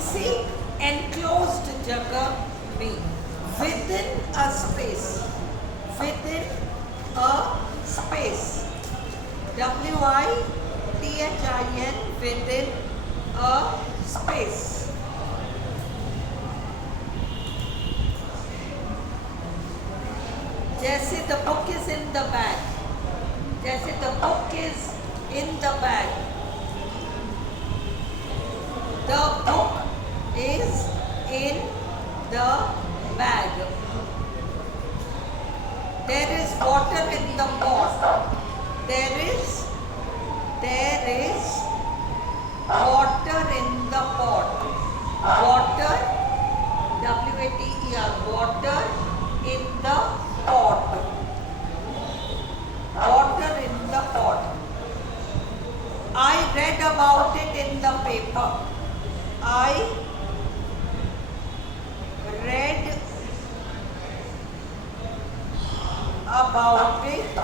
किसी एनक्लोज्ड जगह में, within a space, within a space, WITHIN, within a space. जैसे the book is in the bag, जैसे the book is in the bag, the book is in the bag. There is water in the pot, there is water in the pot, water, WATER, water in the pot, water in the pot। I read about it in the paper, I read about it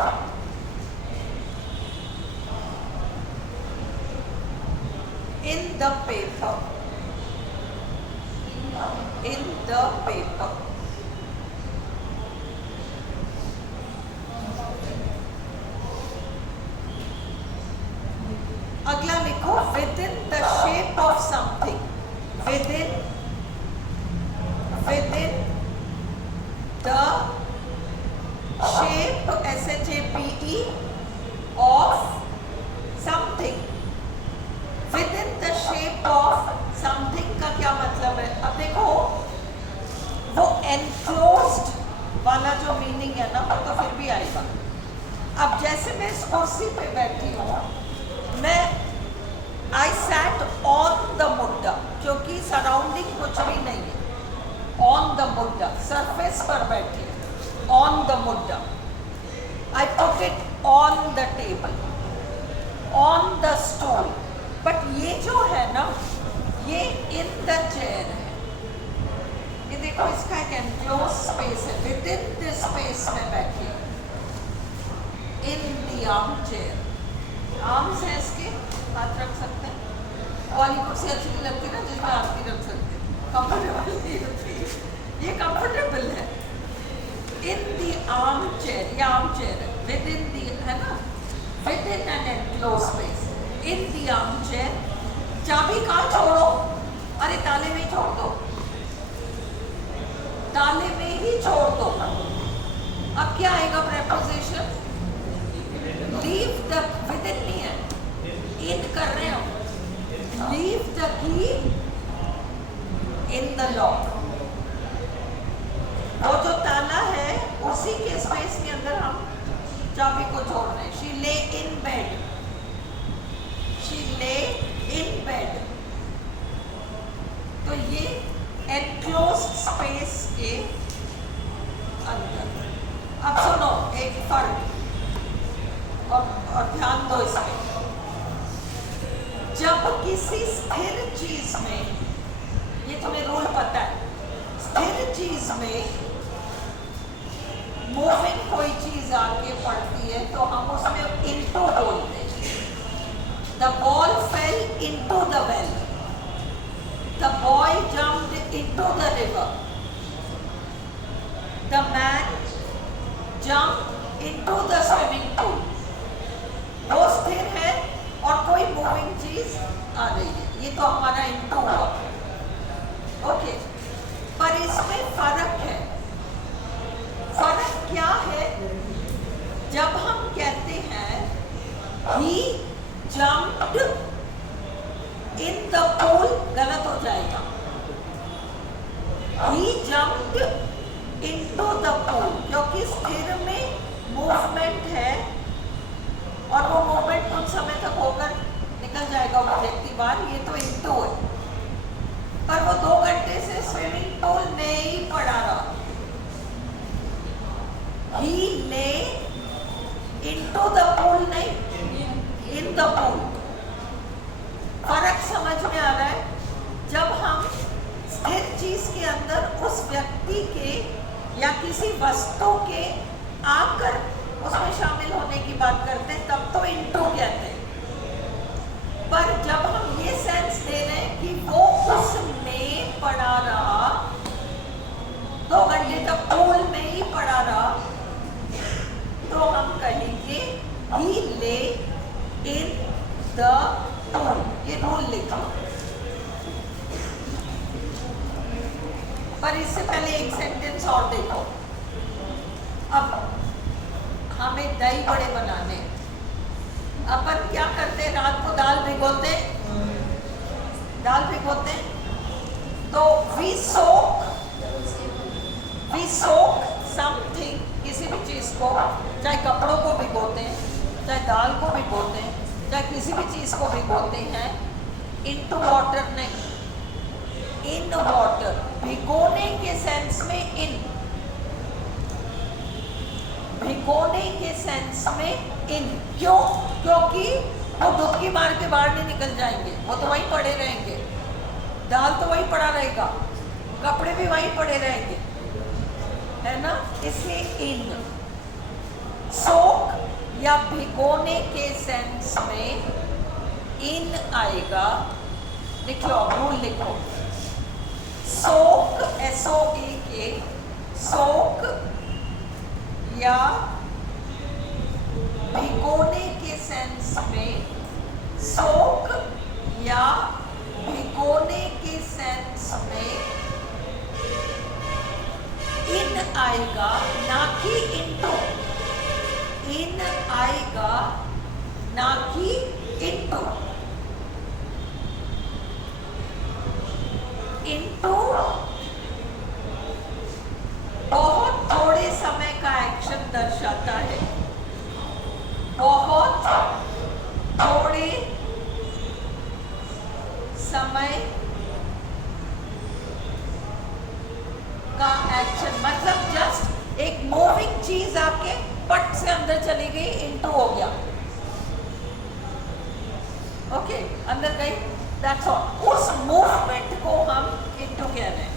in the paper, in the paper। अगला लिखो, within the shape of something, within the shape, SHAPE, of something। within the shape of something का क्या मतलब है? अब देखो, वो enclosed वाला जो मीनिंग है ना, वो तो फिर भी आएगा। अब जैसे मैं इस कुर्सी पे बैठी हूँ, मैं I sat on the मुद्दा, क्योंकि सराउंडिंग कुछ भी नहीं है। on the मुद्दा, सरफेस पर बैठी है, on the मुद्दा। I put it on the table, on the stool। But ये जो है ना, ये in the chair है। ये देखो, इसका एक एनक्लोज स्पेस है, within this space में बैठी है, in the armchair। आर्म्स है इसके, हाथ रख सकते हैं। वाली कुर्सी अच्छी नहीं लगती ना, जिसमें हाथ भी रख सकते हैं, कंफर्टेबल नहीं होती। ये कंफर्टेबल है। इन दी आर्म चेयर, ये आर्म चेयर है, विद इन दी, है ना, with in an enclose space, in the arm chair. चाबी कहाँ छोड़ो? अरे ताले में ही छोड़ दो, ताले में ही छोड़ दो। अब क्या आएगा preposition? Leave the, with in नहीं है, इन कर रहे हो, leave the key in the lock. वो जो ताला है, उसी के स्पेस के अंदर हम चाबी को छोड़ रहे हैं। शी ले इन बेड, शी ले इन बेड। तो ये एनक्लोज्ड स्पेस के अंदर। अब सुनो एक फर्क, और ध्यान दो इसमें। जब किसी स्थिर चीज में, ये तुम्हें रूल पता है, स्थिर चीज में मूविंग कोई चीज आके पड़ती है तो हम उसमें इनटू बोलते हैं। The ball fail into the well, the boy jumped into the river, the man jumped into the swimming pool. वो स्थिर है और कोई मूविंग चीज आ रही है, ये तो हमारा इनटू हुआ। ओके, पर इसमें फर्क है। फर्क क्या है? जब हम कहते हैं he jumped in the pool, गलत हो जाएगा। he jumped into the pool, क्योंकि स्थिर में मूवमेंट है और वो मूवमेंट कुछ समय तक होकर निकल जाएगा ऑब्जेक्टिव, ये तो इनटू है। पर वो 2 घंटे से स्विमिंग पूल में ही पड़ा रहा। He lay into the pool, नहीं, in the pool। फर्क समझ में आ रहा है? जब हम स्थिर चीज के अंदर उस व्यक्ति के या किसी वस्तु के आकर उसमें शामिल होने की बात करते हैं, तब तो इनटू कहते हैं। पर जब हम ये सेंस दे रहे हैं कि वो उसमें the tool, ये रूल लिखो। पर इससे पहले एक सेंटेंस और देखो। अब हमें दही बड़े बनाने, अपन क्या करते, रात को दाल भिगोते, तो we soak something, किसी भी चीज को, चाहे कपड़ों को भिगोते हैं, चाहे दाल को भिगोते हैं, चाहे किसी भी चीज को भिगोते हैं, into water नहीं, in water, भिगोने के सेंस में in, भिगोने के सेंस में in, क्यों? क्योंकि वो डुबकी मार के बाहर नहीं निकल जाएंगे, वो तो वहीं पड़े रहेंगे, दाल तो वहीं पड़ा रहेगा, कपड़े भी वहीं पड़े रहेंगे, है ना? इसलिए इन, सोक या भिगोने के सेंस में इन आएगा। लिख लो, रूल लिखो, सोक SOAK, सोक या भिगोने के सेंस में, सोक या भिगोने के सेंस में इन आएगा, ना कि इनटू, इन आएगा ना कि इनटू, इनटू बहुत थोड़े समय का एक्शन दर्शाता है, बहुत थोड़े समय का एक्शन, मतलब जस्ट एक मूविंग चीज आके पट से अंदर चली गई, इनटू हो गया, ओके, अंदर गई, दैट्स ऑल। उस मूवमेंट को हम इनटू कह रहे हैं।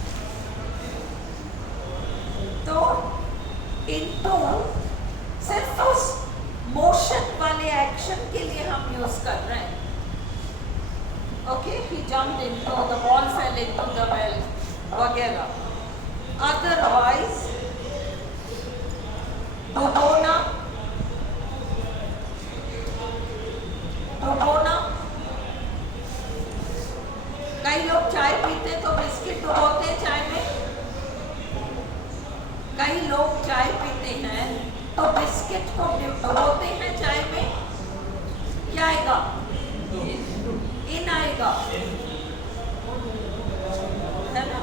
तो इनटू सिर्फ उस मोशन वाले एक्शन के लिए हम यूज कर रहे हैं। Okay, he jumped into, the ball fell into the well, वगैरह। अदरवाइज डुबोना, कई लोग चाय पीते तो बिस्किट डुबोते हैं चाय में, कई लोग चाय पीते हैं तो बिस्किट को डुबोते हैं चाय में, क्या आएगा? इन आएगा, है ना?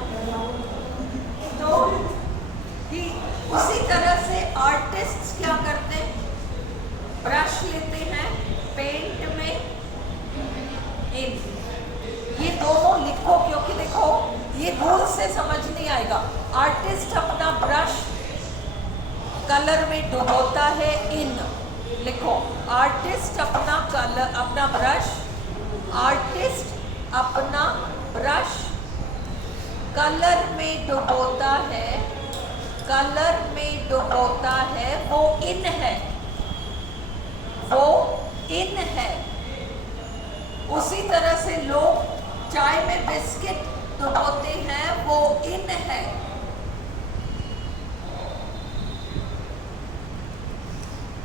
तो उसी तरह से आर्टिस्ट क्या करते हैं, ब्रश लेते हैं, पेंट में इन, ये दोनों लिखो, क्योंकि देखो ये रूल से समझ नहीं आएगा। आर्टिस्ट अपना ब्रश कलर में डुबोता है, इन लिखो, आर्टिस्ट अपना कलर, अपना ब्रश, आर्टिस्ट अपना ब्रश कलर में डुबोता है, कलर में डुबोता है, वो इन है, वो इन है। उसी तरह से लोग चाय में बिस्किट डुबोते हैं, वो इन है।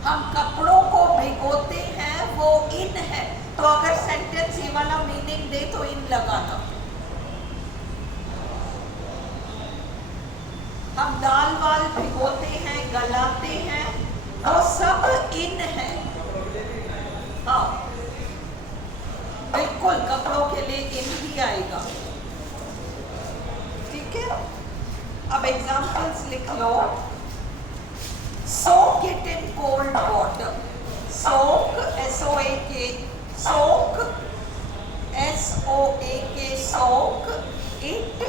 हम कपड़ों को भिगोते हैं, वो इन है। तो अगर सेंटेंस ये वाला मीनिंग दे तो इन लगाना। हम दाल वाल भिगोते हैं, गलाते हैं, वो सब इन है। हाँ बिल्कुल, कपड़ों के लिए इन ही आएगा। ठीक है, अब एग्जाम्पल्स लिख लो। soak it in cold water, soak SOAK, soak SOAK, soak it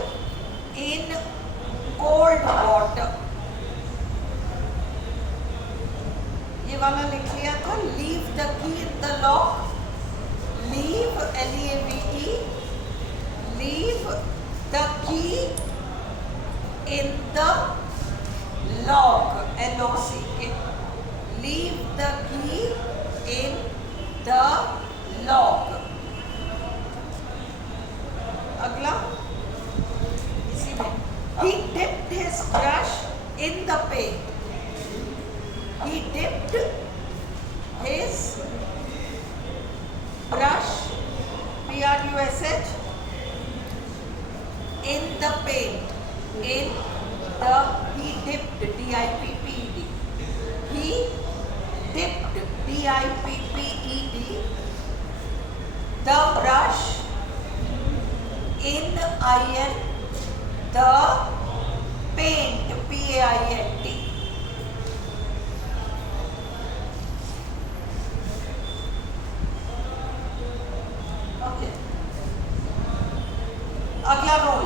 in cold water। ये वाला लिख लिया था। leave the key in the lock, leave LEAVE, leave the key in the lock, LOCK, leave the key in the lock। अगला इसी में, he dipped his brush in the paint, he dipped his brush in the paint, in the, he dipped, D-I-P-P-E-D, he dipped, D-I-P-P-E-D, the brush, in iron, the paint, P-A-I-N-T. Okay. अगला rule,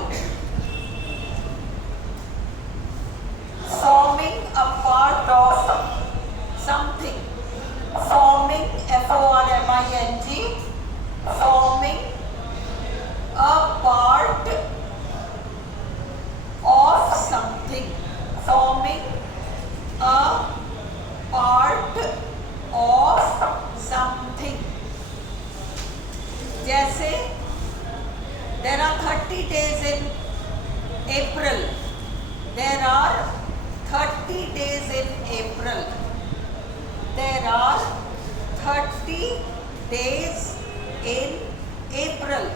forming a part of something, forming, F-O-R-M-I-N-G, forming a part of something, forming a part of something. जैसे there are 30 days in April, there are 30 days in April, there are 30 days in April.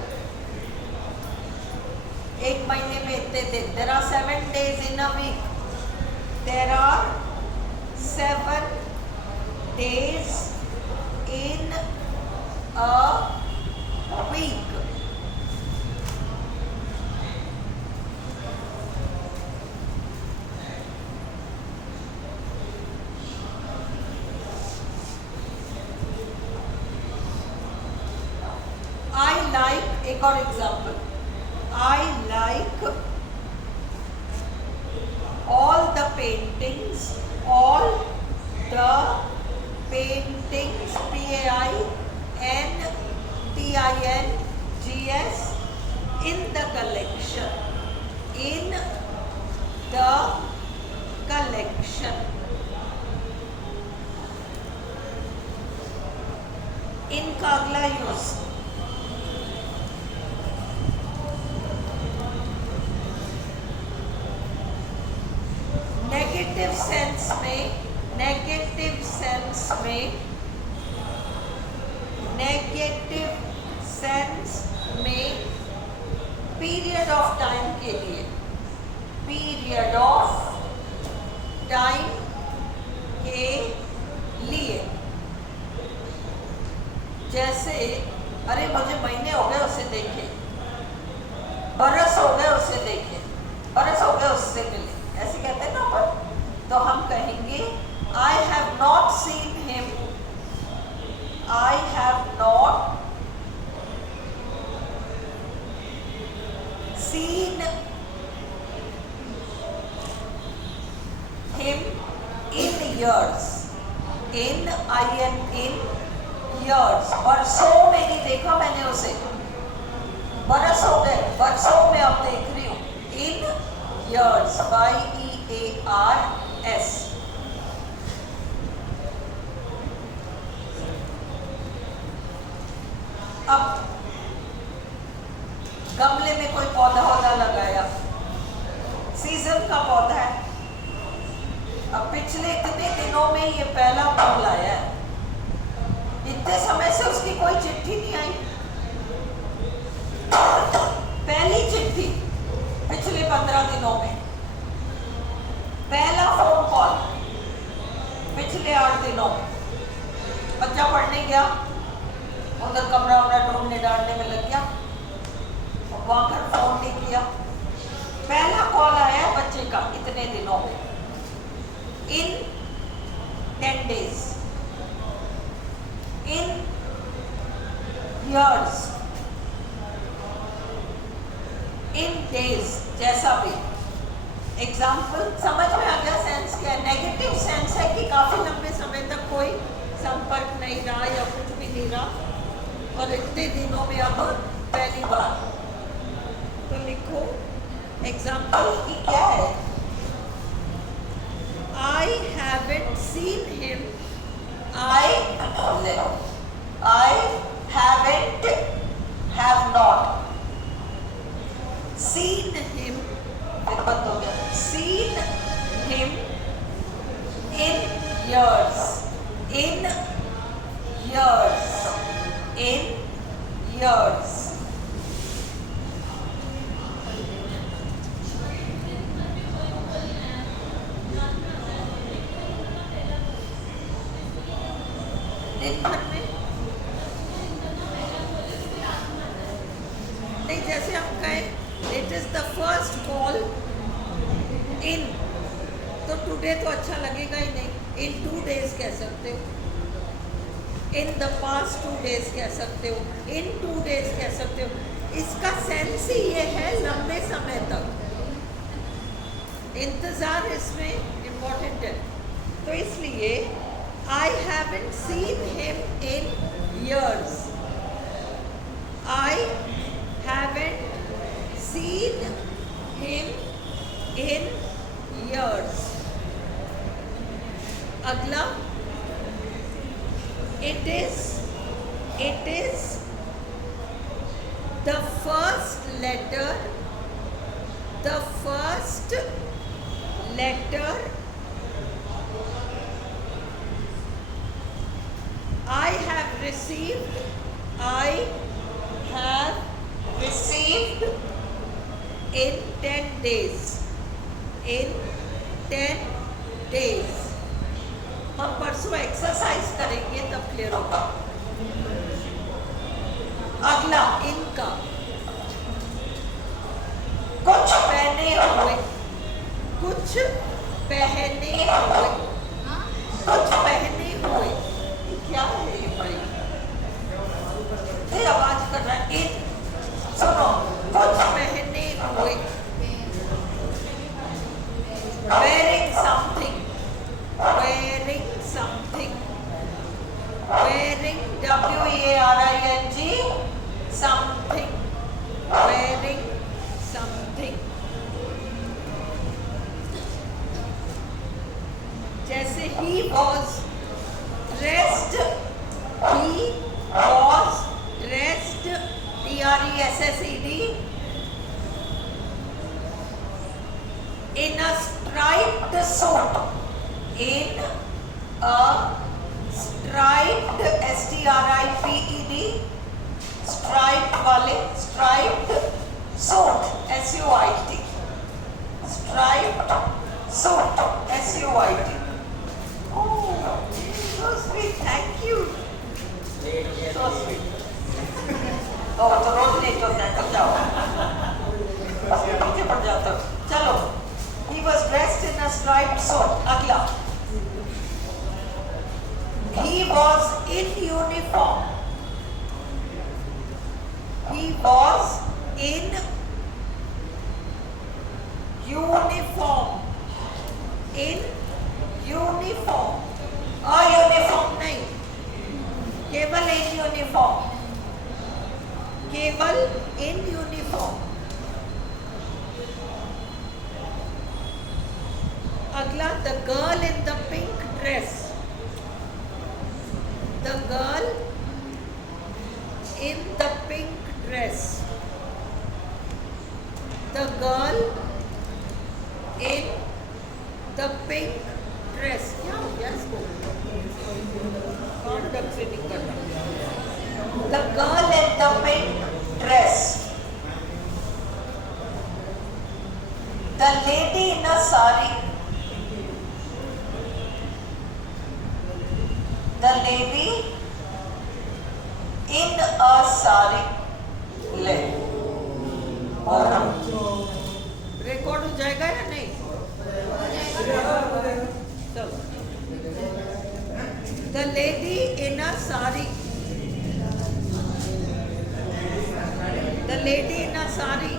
एक महीने में इतने दिन, there are 7 days in a week, there are 7 days in a week. I like, एक और example, I like all the paintings, P-A-I-N-T-I-N-G-S, in the collection, in the collection. इनका अगला use, negative sense में, नेगेटिव सेंस में, negative sense में period of time के लिए, period of time के लिए, जैसे अरे मुझे महीने हो गए उसे देखे, बरस हो गए उसे देखे, बरस हो गए उससे मिले, ऐसे कहते हैं ना अपन, तो हम कहेंगे I have not seen him, I have not seen him in years, in years, बरसों में नहीं देखा मैंने उसे, बरस हो गए, बरसों में अब देख रही हूँ, in years, Y-E-A-R-S. अब गमले में कोई पौधा वौधा लगाया, सीजन का पौधा है, अब पिछले इतने दिनों में ये पहला फूल आया है, इतने समय से उसकी कोई चिट्ठी नहीं आई, पहली चिट्ठी पिछले 15 दिनों में, पहला फोन कॉल पिछले 8 दिनों में, बच्चा पढ़ने गया, उधर कमरा वमरा ढूंढने डालने में लग गया, वहां पर फोन नहीं किया, पहला कॉल आया बच्चे का इतने दिनों में, इन 10 days, in years, in days, जैसा भी एग्जाम्पल समझ में आ गया। सेंस क्या है? नेगेटिव सेंस है कि काफी लंबे समय तक कोई संपर्क नहीं रहा या कुछ भी नहीं रहा और इतने दिनों में अब पहली बार, तो लिखो एग्जाम्पल की क्या है, I haven't seen him, I haven't, have not seen him, बंद हो गया, seen him in years, in years, in years. First call in, तो टुडे तो अच्छा लगेगा ही नहीं, इन 2 days कह सकते हो, इन द पास्ट 2 days कह सकते हो, इन 2 days कह सकते हो। इसका सेंस ही ये है लंबे समय तक, इंतजार इसमें इम्पोर्टेंट है। तो इसलिए I haven't seen him in years, I haven't seen him in years। अगला, it is the first letter I have received in 10 days, in 10 days। हम परसों एक्सरसाइज करेंगे तब क्लियर होगा। अगला, इनका, कुछ पहने हुए, कुछ पहने हुए, कुछ पहने हुए, क्या है ये भाई, ये आवाज कर रहा है। इन, सुनो, कुछ पहने हुए, wearing something, wearing something, wearing, W-E-A-R-I-N-G, something, wearing something। जैसे he was dressed, D-R-E-S-S-E-D, in a striped suit, in a striped, S-T-R-I-P-E-D, striped वाले, striped suit, S-U-I-T, striped suit, S-U-I-T। Oh, so sweet, thank you, so sweet। तो रोज late होता है, तब जाओ नीचे पड़ जाते हो। चलो, he was dressed in a striped suit। अगला, he was in uniform, he was in uniform, in uniform, a uniform नहीं, केवल in uniform, केवल in uniform। अगला, the girl in the pink dress, the girl in the pink dress, the girl in the pink dress। क्या हो गया इसको, कौन ढंग से नहीं कर रहा। The girl in the pink dress, the lady in a sari, the lady in a sari, ले रिकॉर्ड हो जाएगा या नहीं, चलो। The lady in a sari, the lady in a sari,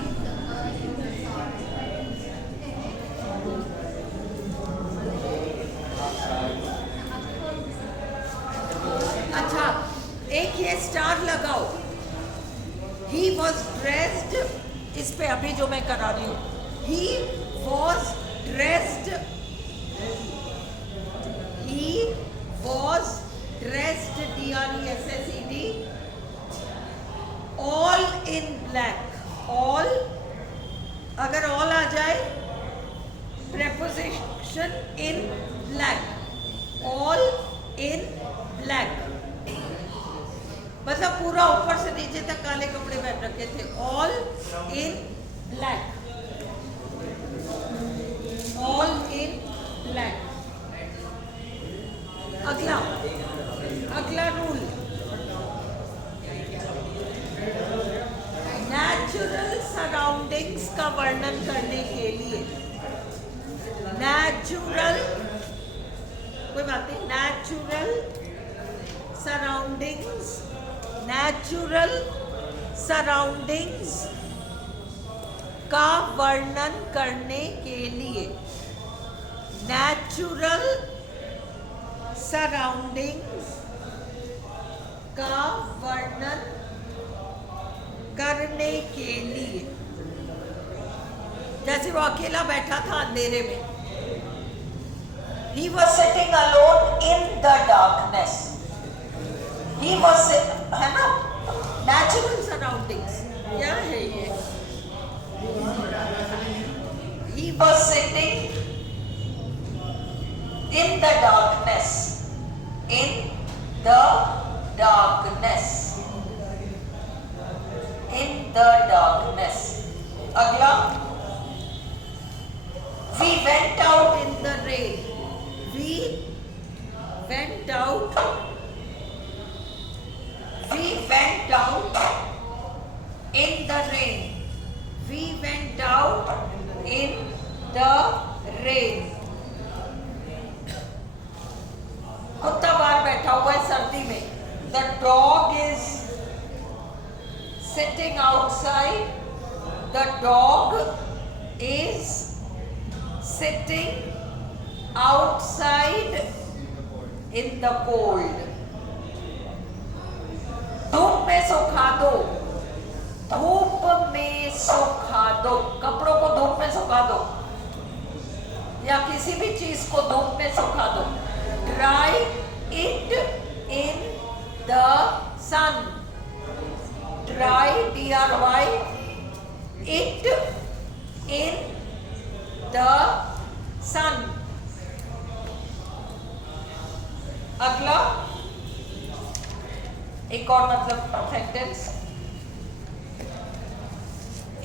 अच्छा एक ये स्टार लगाओ, he was dressed, इस पे अभी जो मैं करा रही हूँ, he was dressed, he was dressed, D-R-E-S-S-E-D, all in black, all, अगर all आ जाए, preposition in black, all in black, मतलब पूरा ऊपर से नीचे तक काले कपड़े पहन रखे थे, all in black, all in black। अगला रूल, नेचुरल सराउंडिंग्स का वर्णन वर्णन करने के लिए। नेचुरल, कोई बात नहीं, नेचुरल सराउंडिंग्स, नेचुरल सराउंडिंग्स का वर्णन करने के लिए। नेचुरल सराउंडिंग्स का वर्णन करने के लिए। जैसे वो अकेला बैठा था अंधेरे में, he was sitting alone in the darkness, he was, है ना, नेचुरल सराउंडिंग्स क्या है ये, he was sitting in the darkness, in the darkness, in the darkness। अगला, we went out in the rain, we went out, we went out in the rain, we went out in the rain। कुत्ता बाहर बैठा हुआ है सर्दी में। The dog is sitting outside, the dog is sitting outside in the cold। धूप में सुखा दो, धूप में सुखा दो, कपड़ों को धूप में सुखा दो या किसी भी चीज को धूप में सुखा दो। Dry it in the sun, dry, D-R-Y, it in the sun। अगला एक और मतलब sentence,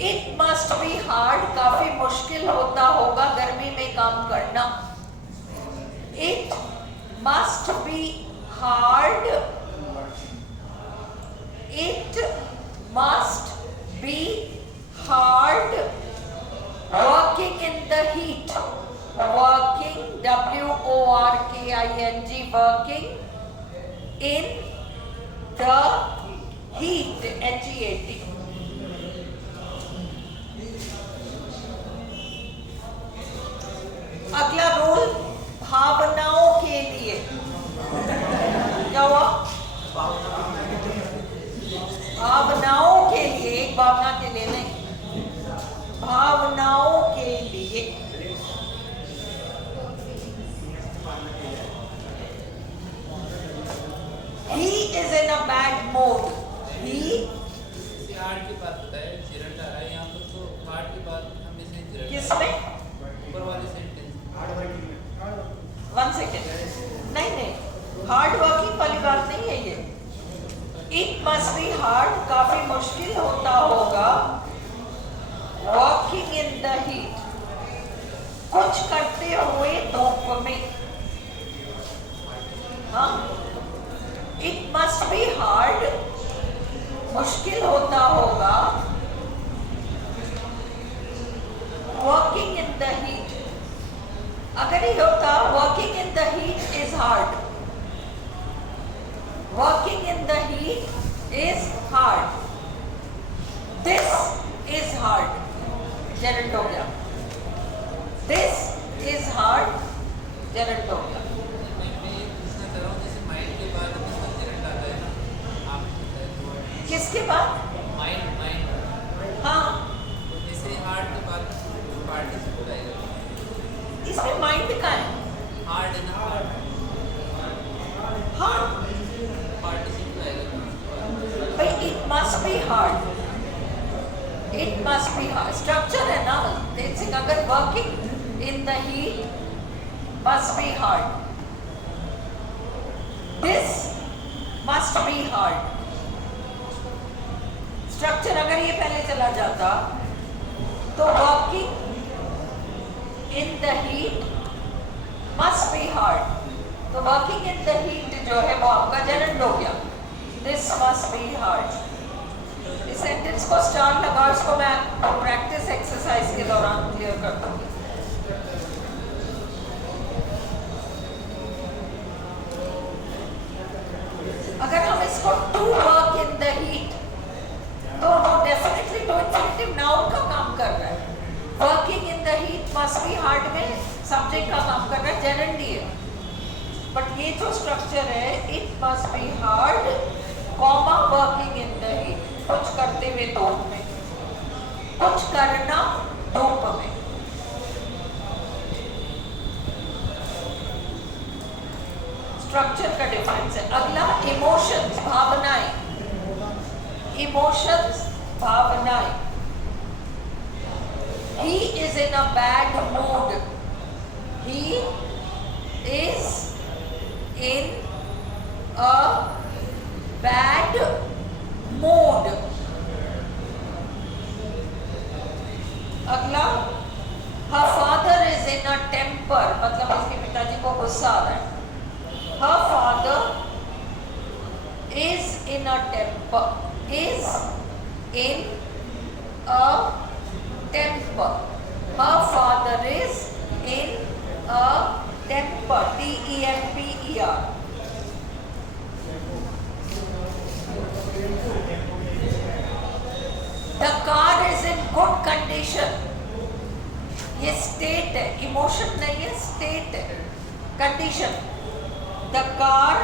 it must be hard, काफी मुश्किल होता होगा गर्मी में काम करना। It must be hard, it must be hard working in the heat, working, W-O-R-K-I-N-G, working in the heat, H-E-A-T। अगला रूल, भावनाओं के लिए। क्या हुआ? भावनाओं के लिए, एक भावना के लिए नहीं, भावनाओं के लिए। He is in a bad mood, he heart की बात बताए, चिरंट आ रहा है यहाँ पर, तो हार्ट की बात हमेशा चिरंट किसमें? ऊपर वाले सेंटेंस। वन सेकेंड, नहीं, हार्ड वर्किंग वाली बात नहीं है ये। इट मस्ट बी हार्ड, काफी मुश्किल होता होगा, वर्किंग इन द हीट, कुछ करते हुए धूप में। हाँ, इट मस्ट बी हार्ड, मुश्किल होता होगा, वर्किंग इन द हीट। अगर ये होता working in the heat is hard, working in the heat is hard, this is hard, Geraint हो गया, दिस इज हार्ड, जेरेंट हो गया। मैं ये पूछना चाह रहा हूँ, जैसे माइंड के बाद हमेशा चिरंट आता है ना, आप किसके बाद? माइंड, हाँ, जैसे हार्ट के बाद पार्टिसिपेट आएगा, इसमें माइंड का है। हार्ट है ना, हाँ पार्टिसिपेट आएगा। भाई, it must be hard, it must be hard, structure है ना। जैसे अगर working in the heat must be hard, this must be hard. Structure अगर ये पहले चला जाता तो working in the heat must be hard, तो वर्किंग इन द हीट जो है वो आपका जेरेंट हो गया, दिस मस्ट बी हार्ड। इस सेंटेंस को स्टार लगाओ, इसको मैं प्रैक्टिस एक्सरसाइज के दौरान क्लियर कर दूंगी। अगर हम इसको to work in the heat, तो वो डेफिनेटली टू इंफिनिटिव नाउन का काम कर रहा है। Working in the heat must be hard में सब्जेक्ट का काम कर रहा है, जेरेंडी है। बट ये जो स्ट्रक्चर है, it must be hard comma working in the heat, कुछ करते हुए धूप में, कुछ करना धूप में। स्ट्रक्चर का डिफरेंस है। अगला इमोशंस, भावनाएं। इमोशंस, भावनाएं। He is in a bad mood. He is in a bad mood. अगला, her father is in a temper, मतलब इसके पिताजी को गुस्सा आ रहा है। Her father is in a temper. Is in a temper. Her father is in a temper. T-E-M-P-E-R. The car is in good condition. ये state है, emotion नहीं है, state है, condition. The car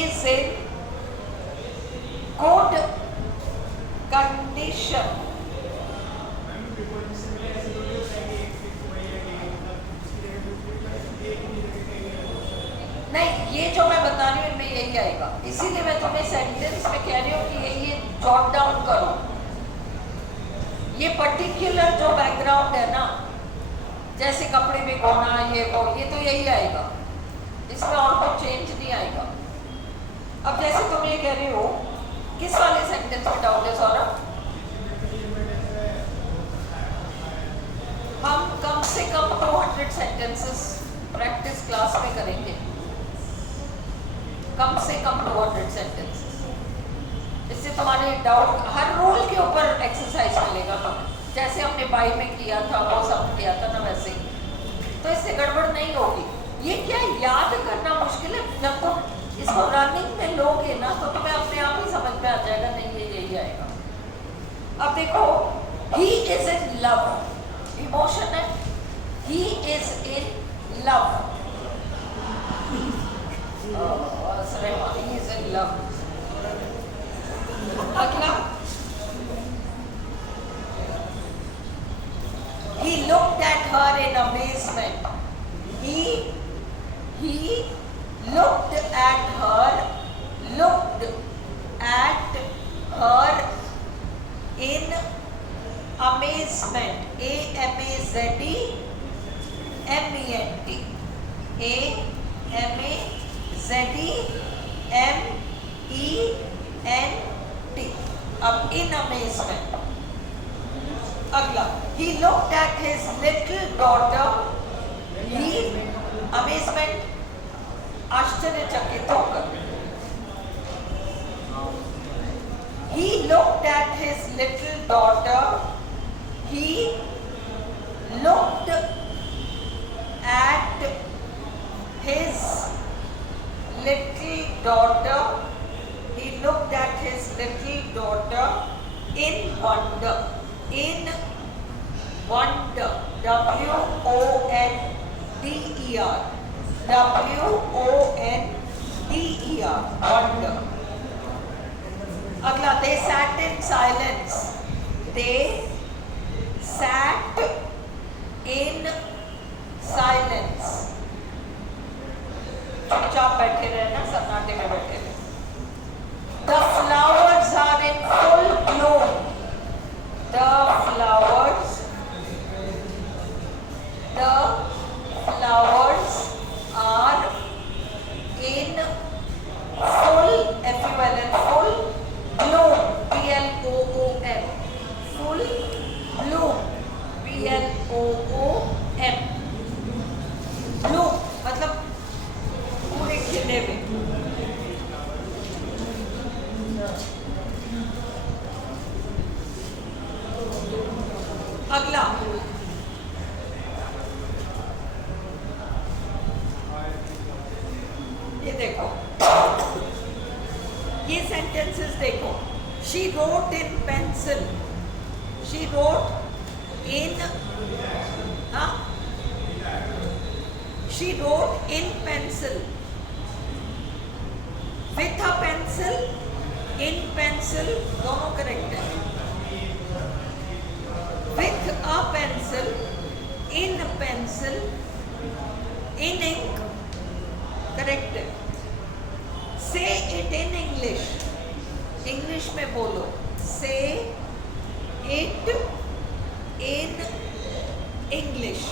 is in good condition. नहीं, ये जो मैं बता रही हूँ इनमें यही आएगा, इसीलिए मैं तुम्हें सेंटेंस में कह रही हूँ कि ये जॉट डाउन करो। ये पर्टिकुलर जो बैकग्राउंड है ना, जैसे कपड़े में गोना, ये तो यही आएगा, इसमें और कुछ चेंज नहीं आएगा। अब जैसे तुम ये कह रही हो, किस वाले सेंटेंस में डाउट है सौरभ? हम कम से कम 200 सेंटेंसेस प्रैक्टिस क्लास में करेंगे, कम से कम 200 सेंटेंसेस। इससे तुम्हारे डाउट, हर रूल के ऊपर एक्सरसाइज मिलेगा तुम्हें, जैसे हमने बाई में किया था, वो सब किया था ना, वैसे ही। तो इससे गड़बड़ नहीं होगी। ये क्या याद करना मुश्किल है, जब तुम इसको रनिंग में लोगे ना, तो तुम्हें अपने आप ही समझ में आ जाएगा, नहीं ये यही आएगा। अब देखो, he is in love, emotion है, he is in love, he is in love। अगला, he looked at her in amazement. He looked at her in amazement. A-M-A-Z-E-M-E-N-T. A-M-A-Z-E-M-E-N-T. अब in amazement। अगला, he looked at his little daughter. He, amazement, आश्चर्यचकित होकर। He looked at his little daughter. He looked at his little daughter. He looked at his little daughter in wonder. In wonder. W-O-N-D-E-R. W-O-N-D-E-R. Wonder. अगला, they sat in silence. They sat in silence. चुपचाप बैठे रहे ना, सन्नाटे में बैठे रहे। The flowers are in full bloom. The flowers are in full, F-U-L-L, full bloom, B-L-O-O-M, full bloom, B-L-O-O-M, bloom मतलब पूरे खिले में। देखो, ये सेंटेंसेस देखो, she wrote in pencil, she wrote in, हाँ, she wrote in pencil, with a pencil, in pencil, दोनों correct है। With a pencil, in pencil, in ink, correct है। Say it in English, English में बोलो, say it in English.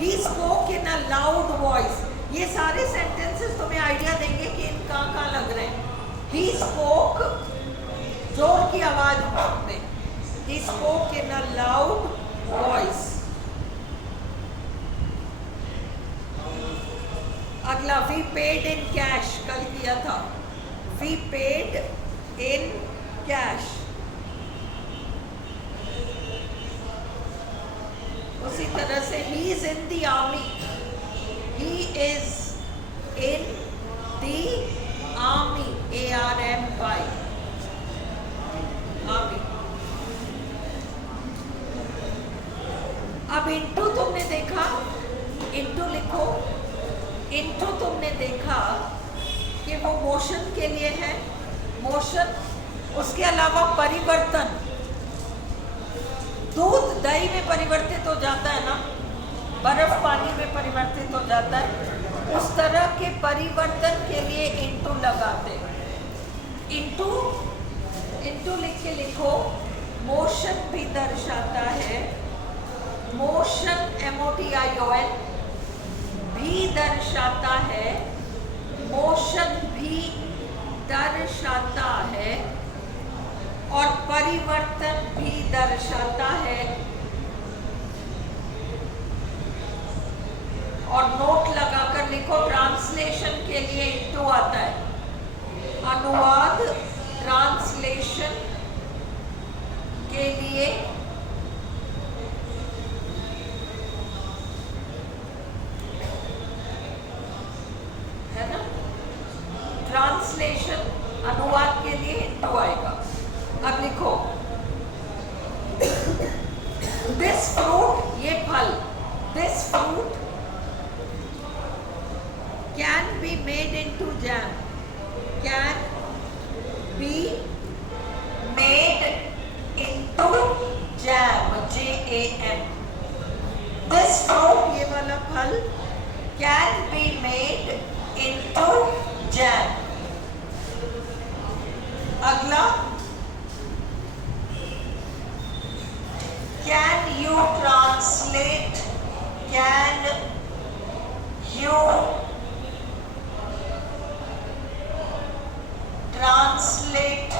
He spoke in a loud voice, ये सारे sentences तुम्हें idea देंगे कि इन कहाँ लग रहे हैं। He spoke, जोर की आवाज में, He spoke in a loud voice। अगला, we paid in cash, कल किया था, we paid in cash। उसी तरह से he is in the army, he is in the army, ARMY, army। अब into तुमने देखा, into लिखो, into तुमने देखा कि वो मोशन के लिए है, मोशन, उसके अलावा परिवर्तन, दूध दही में परिवर्तित हो जाता है ना, बर्फ पानी में परिवर्तित हो जाता है, उस तरह के परिवर्तन के लिए इनटू लगाते हैं। इनटू, इनटू लिख के लिखो, मोशन भी दर्शाता है, मोशन MOTION भी दर्शाता है, मोशन भी दर्शाता है, और परिवर्तन भी दर्शाता है। और नोट लगाकर लिखो, ट्रांसलेशन के लिए इनटू आता है, अनुवाद, ट्रांसलेशन के लिए है ना, ट्रांसलेशन, अनुवाद के लिए इनटू आएगा। अब लिखो, दिस फ्रूट, ये फल, this fruit can be made into jam, can be made into jam, JAM। This fruit, ये वाला फल, can be made into jam. अगला, can you translate, can you translate,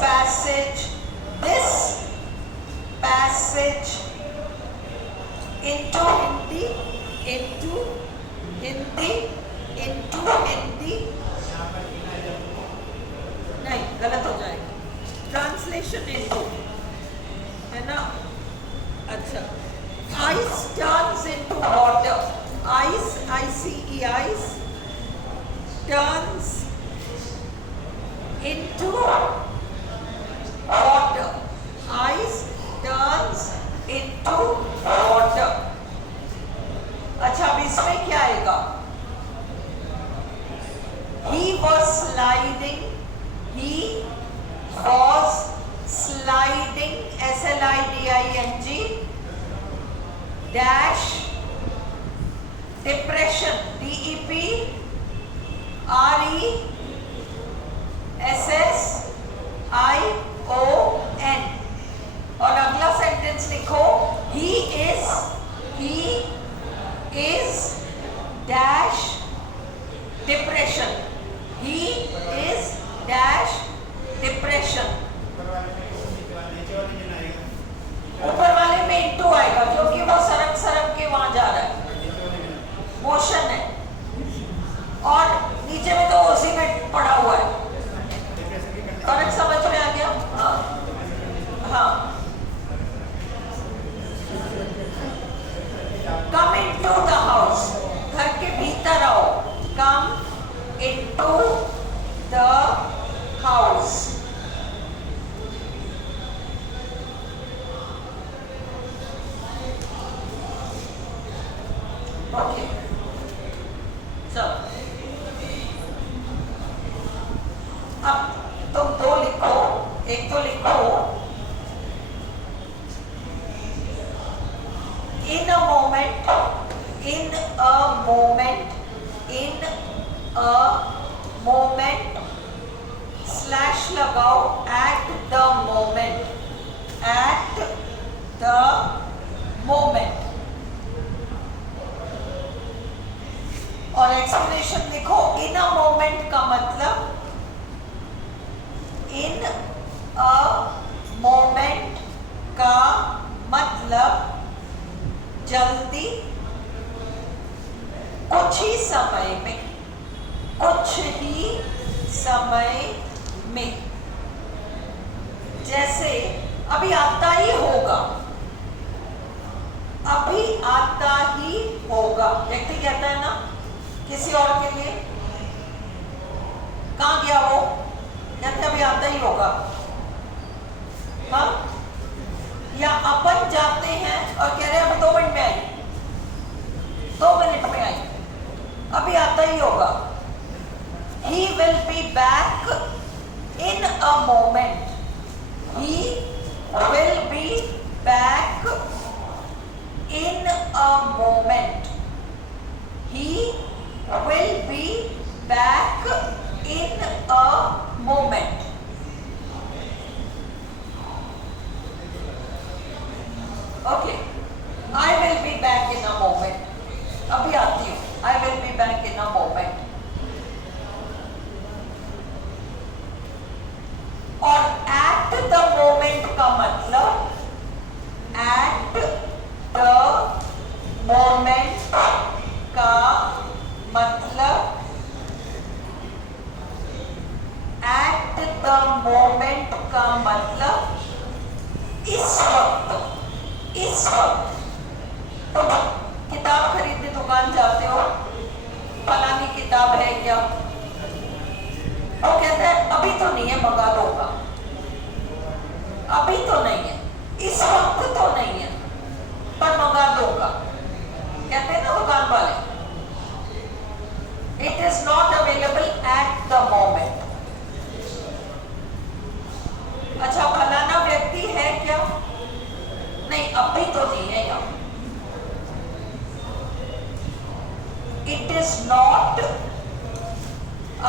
TRANSLATE, this passage into Hindi, into Hindi, into Hindi, नहीं, गलत हो जाएगा, translation into, है ना। अच्छा, ice turns into water, ice, ICE, ice turns into water, ice turns into water. अच्छा, अब इसमें क्या आएगा, he was sliding, he was sliding, SLIDING, dash, depression, DEPRESSION, और अगला सेंटेंस लिखो, he is dash depression, he is dash depression। ऊपर वाले में इनटू आएगा क्योंकि वो सरक के वहां जा रहा है, मोशन है, और नीचे में तो उसी में पड़ा हुआ है। करेक्ट, समझ में आ गया? हाँ। come into the house. Okay. So, अब तुम दो लिखो, एक तो लिखो in a moment, in a moment, in a moment, slash लगाओ at the moment, at the moment, और एक्सप्लेनेशन लिखो इन अ मोमेंट का मतलब इन अ मोमेंट का मतलब जल्दी, कुछ ही समय में, कुछ ही समय में, जैसे अभी आता ही होगा, अभी आता ही होगा, व्यक्ति कहता है ना किसी और के लिए, कहाँ गया वो, कहते अभी आता ही होगा। हाँ, या अपन जाते हैं और कह रहे हैं अभी 2 मिनट में आई, 2 मिनट में आई, अभी आता ही होगा। He will be back in a moment. He will be back in a moment. He will be back in a moment. Okay. I will be back in a moment. अभी आती हूँ. I will be back in a moment. और at the moment का मतलब at the moment का मतलब at the moment का मतलब इस वक्त, इस वक्त। तो किताब खरीदने दुकान जाते हो, फलानी किताब है क्या, वो कहते हैं अभी तो नहीं है, मंगा दूंगा, अभी तो नहीं है, इस वक्त तो नहीं है, पर मंगा दूंगा, कहते हैं ना दुकान वाले। It is not available at the moment. अच्छा, फलाना व्यक्ति है क्या, नहीं अभी तो नहीं है यहाँ। It is not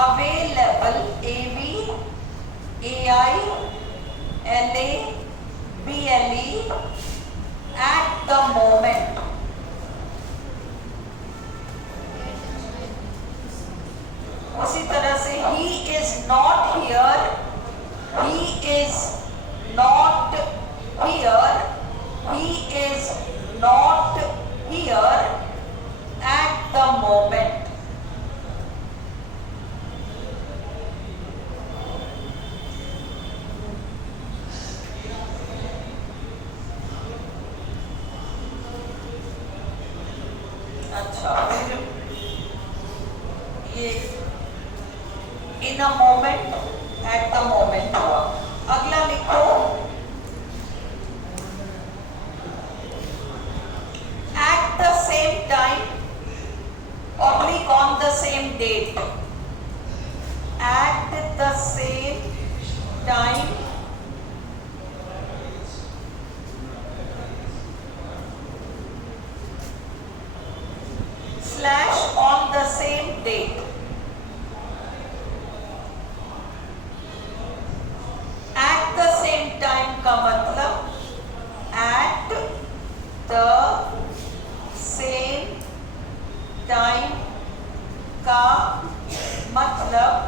available, available at the moment. उसी तरह से he is not here, he is not here, he is not here at the moment. अच्छा, फिर ये in a moment, at the moment हुआ। अगला लिखो at the same time, oblique on the same date, at the same time, slash on the same date, at the same time का मतलब at the same time का मतलब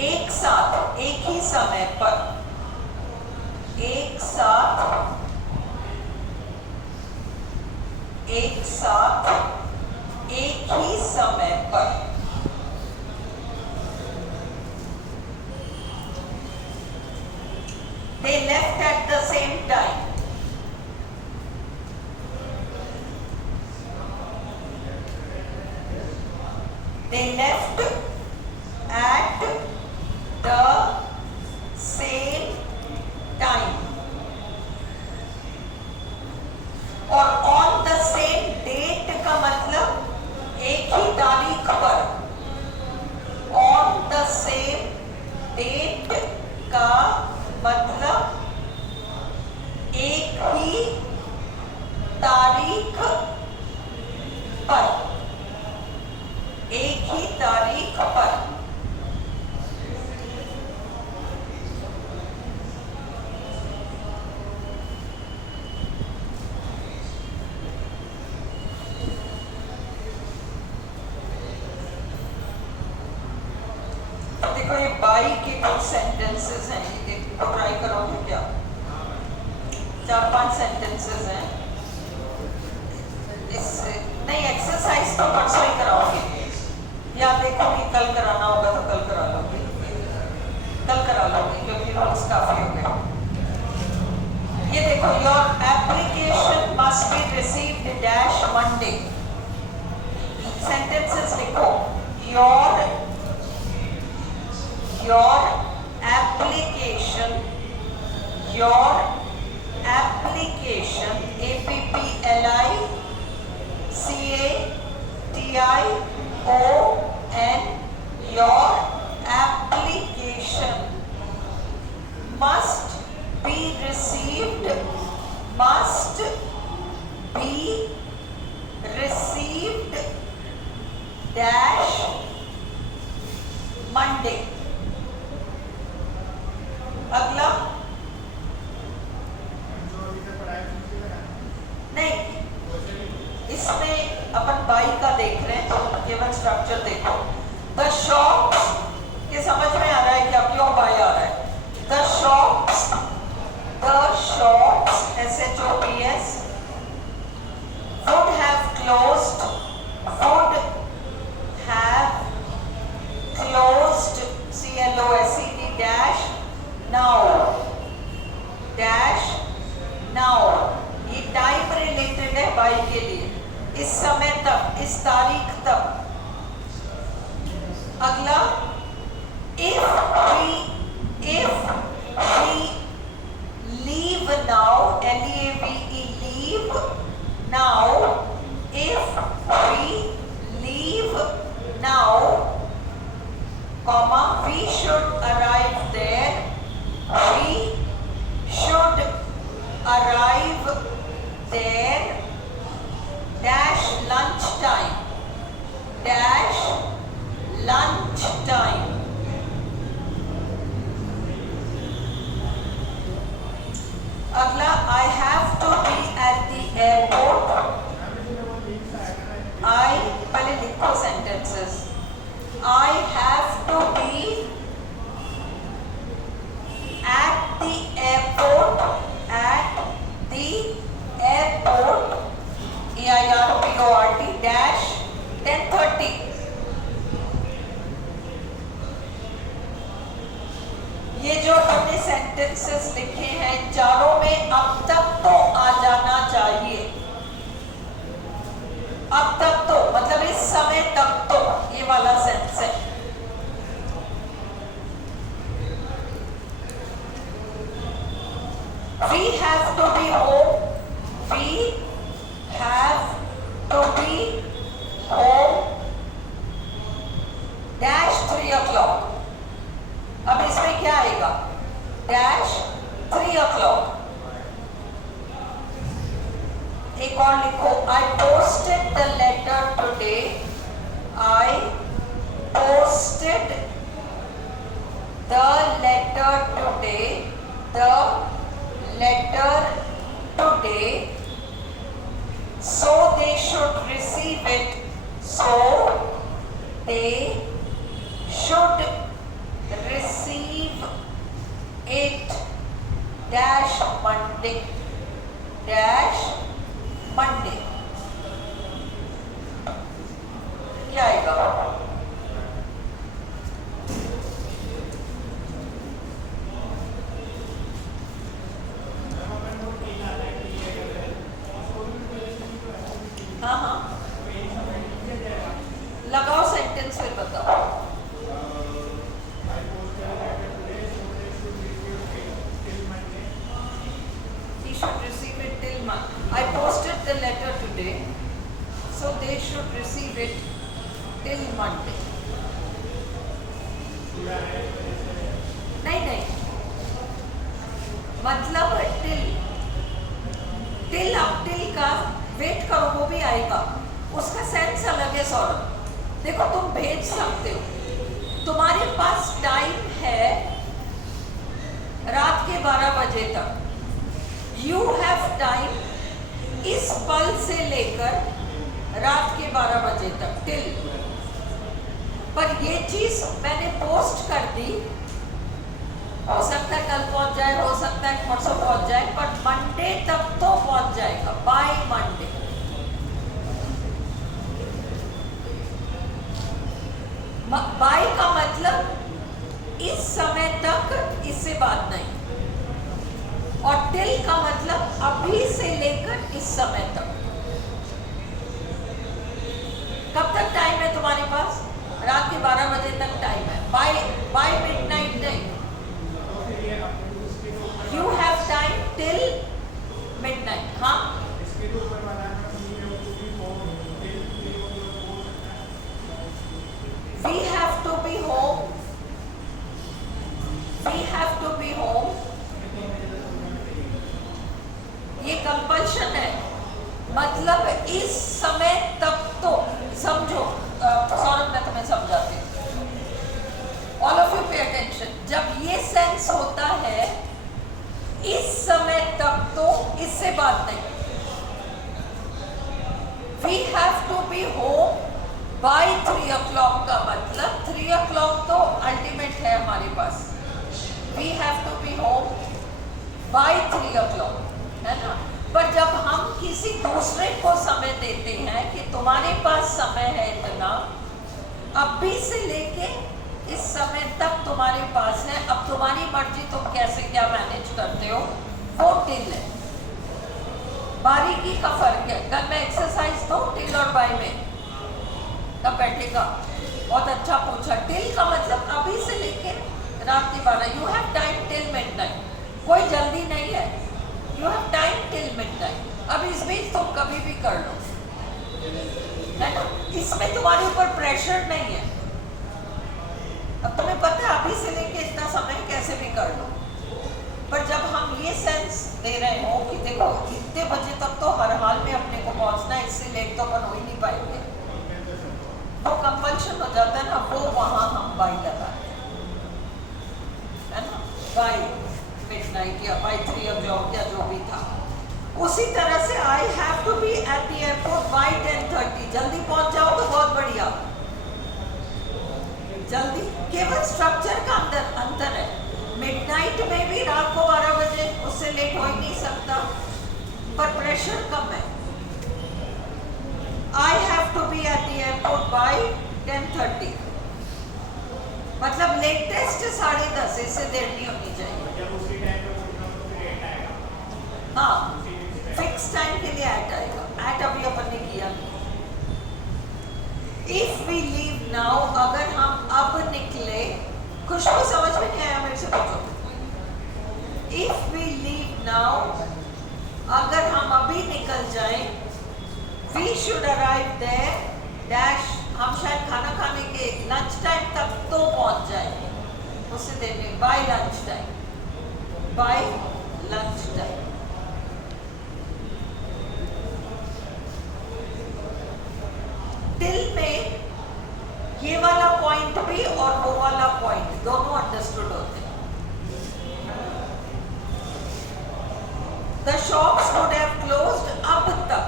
एक साथ, एक ही समय पर, एक साथ, एक साथ, एक ही समय पर। They left at the same time. they left at the same time और on the same date का मतलब एक ही तारीख पर, on the same date का मतलब एक ही तारीख पर, एक ही तारीख पर। देखो ये बाई के कुछ सेंटेंसेस हैं, ये ट्राई करोगे क्या? 4-5 सेंटेंसेस हैं। इससे नहीं, एक्सरसाइज तो परसों ही कराओगे, या देखो कि कल कराना होगा तो कल करा लोगे, कल करा लोगे क्योंकि नोट्स काफी हो गए। ये देखो, your application must be received dash Monday. Sentences लिखो, your application, your application, APPLICATION, your application must be received dash Monday। अगला नहीं, इसमें अपन बाई का देख रहे हैं तो केवल स्ट्रक्चर देखो। द शॉप्स, ये समझ में आ रहा है क्या क्यों बाई आ रहा है? The shops SHOPS would have closed CLOSED dash now ये टाइम रिलेटेड है बाई के लिए, इस समय तक, इस तारीख तक। अगला, if we leave now, LEAVE, leave now, if we leave now, comma, we should arrive there, we should arrive there dash lunchtime, अगला, I have to be at the airport, पहले लिखो sentences. I have to be at the airport, AIRPORT dash 10:30। ये जो हमने sentences लिखे हैं चारों में अब तक तो आ जाना चाहिए। अब तक तो मतलब इस समय तक तो, ये वाला सेंस है। We have to be home, dash 3 o'clock। अब इसमें क्या आएगा? dash 3 o'clock। एक और लिखो, I posted the letter today, so they should receive it, dash Monday, क्या आएगा? हाँ लगाओ sentence. Monday, so they should receive it till Monday. नहीं, मतलब टिल अब टिल का वेट करो, वो भी आएगा, उसका सेंस अलग है सौरभ। देखो तुम भेज सकते हो, तुम्हारे पास टाइम है रात के 12 बजे तक, यू हैव टाइम इस पल से लेकर रात के 12 बजे तक टिल। पर ये चीज मैंने पोस्ट कर दी, हो सकता है कल पहुंच जाए, हो सकता है परसों पहुंच जाए, पर मंडे तक तो पहुंच जाएगा, बाय मंडे। बाय का मतलब इस समय तक, इससे बात नहीं, और टिल का मतलब अभी से लेकर इस समय तक। कब तक टाइम है तुम्हारे पास? रात के 12 बजे तक टाइम है, बाय मिडनाइट नहीं, you have time till midnight. हाँ, we have to be home, ये कंपल्शन है, मतलब इस समय तक तो समझो। सौरभ मैं तुम्हें समझाती हूँ, all of you pay attention. जब ये सेंस होता है इस समय तक तो, इससे बात नहीं, we have to be home by 3 o'clock का मतलब 3 o'clock तो अल्टीमेट है हमारे पास, we have to be home by 3 o'clock, है ना। पर जब हम किसी दूसरे को समय देते हैं कि तुम्हारे पास समय है इतना, अभी से लेके इस समय तक तुम्हारे पास है, अब तुम्हारी मर्जी तुम कैसे क्या मैनेज करते हो, वो टिल है। बारीकी का फर्क है। कल मैं एक्सरसाइज दो टिल और बाय में, तब बैठेगा। बहुत अच्छा पूछा। टिल का मतलब अभी से लेके रात के 12, you have time till midnight, कोई जल्दी नहीं है, you have time till midnight. अब इस बीच तुम कभी भी कर लो, है ना, इसमें तुम्हारे ऊपर प्रेशर नहीं है। अब तुम्हें पता है अभी से लेके इतना समय कैसे भी कर लो, पर जब हम ये सेंस दे रहे हो कि देखो इतने बजे तक तो हर हाल में अपने को पहुंचना है, इससे लेट तो अपन हो ही नहीं पाएंगे, वो कंपल्शन हो जाता है ना, वो वहां हम बाई लगाते है ना, बाय मिडनाइट या बाय 3 o'clock या जो भी था। उसी तरह से I have to be at the airport by 10:30, जल्दी पहुंच जाओ तो बहुत बढ़िया, जल्दी। केवल स्ट्रक्चर का अंतर है, मिडनाइट में भी रात को 12 बजे, उससे लेट हो ही नहीं सकता, पर प्रेशर कम है। I have to be at the airport by 10:30, मतलब लेटेस्ट 10:30, इससे देर नहीं होनी चाहिए। हाँ, फिक्स टाइम के लिए ऐट आएगा, ऐट अभी अपन ने किया नहीं। इफ वी लीव नाउ, अगर हम अब निकले, खुशबू समझ में क्या आया मेरे से पूछो। इफ वी लीव नाउ, अगर हम अभी निकल जाएं, we should arrive there dash, हम शायद खाना खाने के लंच टाइम तक तो पहुंच जाएंगे, उससे देर नहीं, by lunch time, by lunch time. Till में ये वाला पॉइंट भी और वो वाला पॉइंट दोनों अंडरस्टूड होते हैं। The shops would have closed अब तक,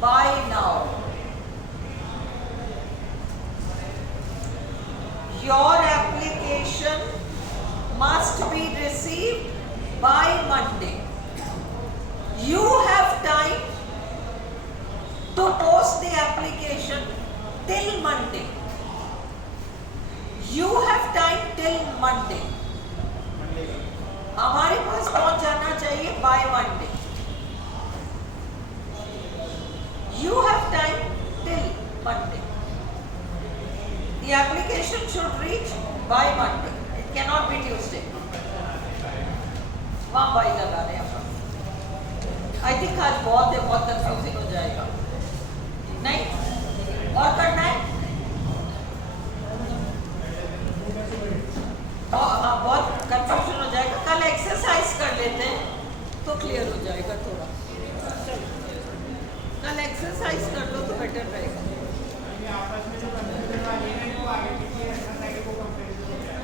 by now. Your application must be received by Monday. You have time to post the application till Monday. You have time till Monday. हमारे पास पहुंच जाना चाहिए by Monday. You have time till Monday. The application should reach by Monday. It cannot be Tuesday. वहाँ by लगा रहे हैं अपन। I think आज बहुत कंफ्यूजिंग हो जाएगा। एक्सरसाइज कर लो तो बेटर रहेगा।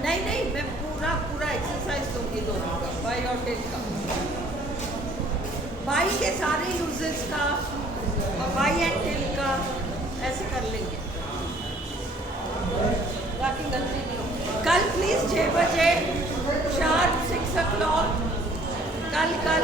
नहीं नहीं, मैं पूरा पूरा एक्सरसाइज दूंगी दोनों का, बाई और टेन का, बाई के सारे यूजेस का और बाई एंड टेल का ऐसे कर लेंगे ताकि गलती नहीं हो। कल प्लीज 6 बजे शार्प 6 o'clock, कल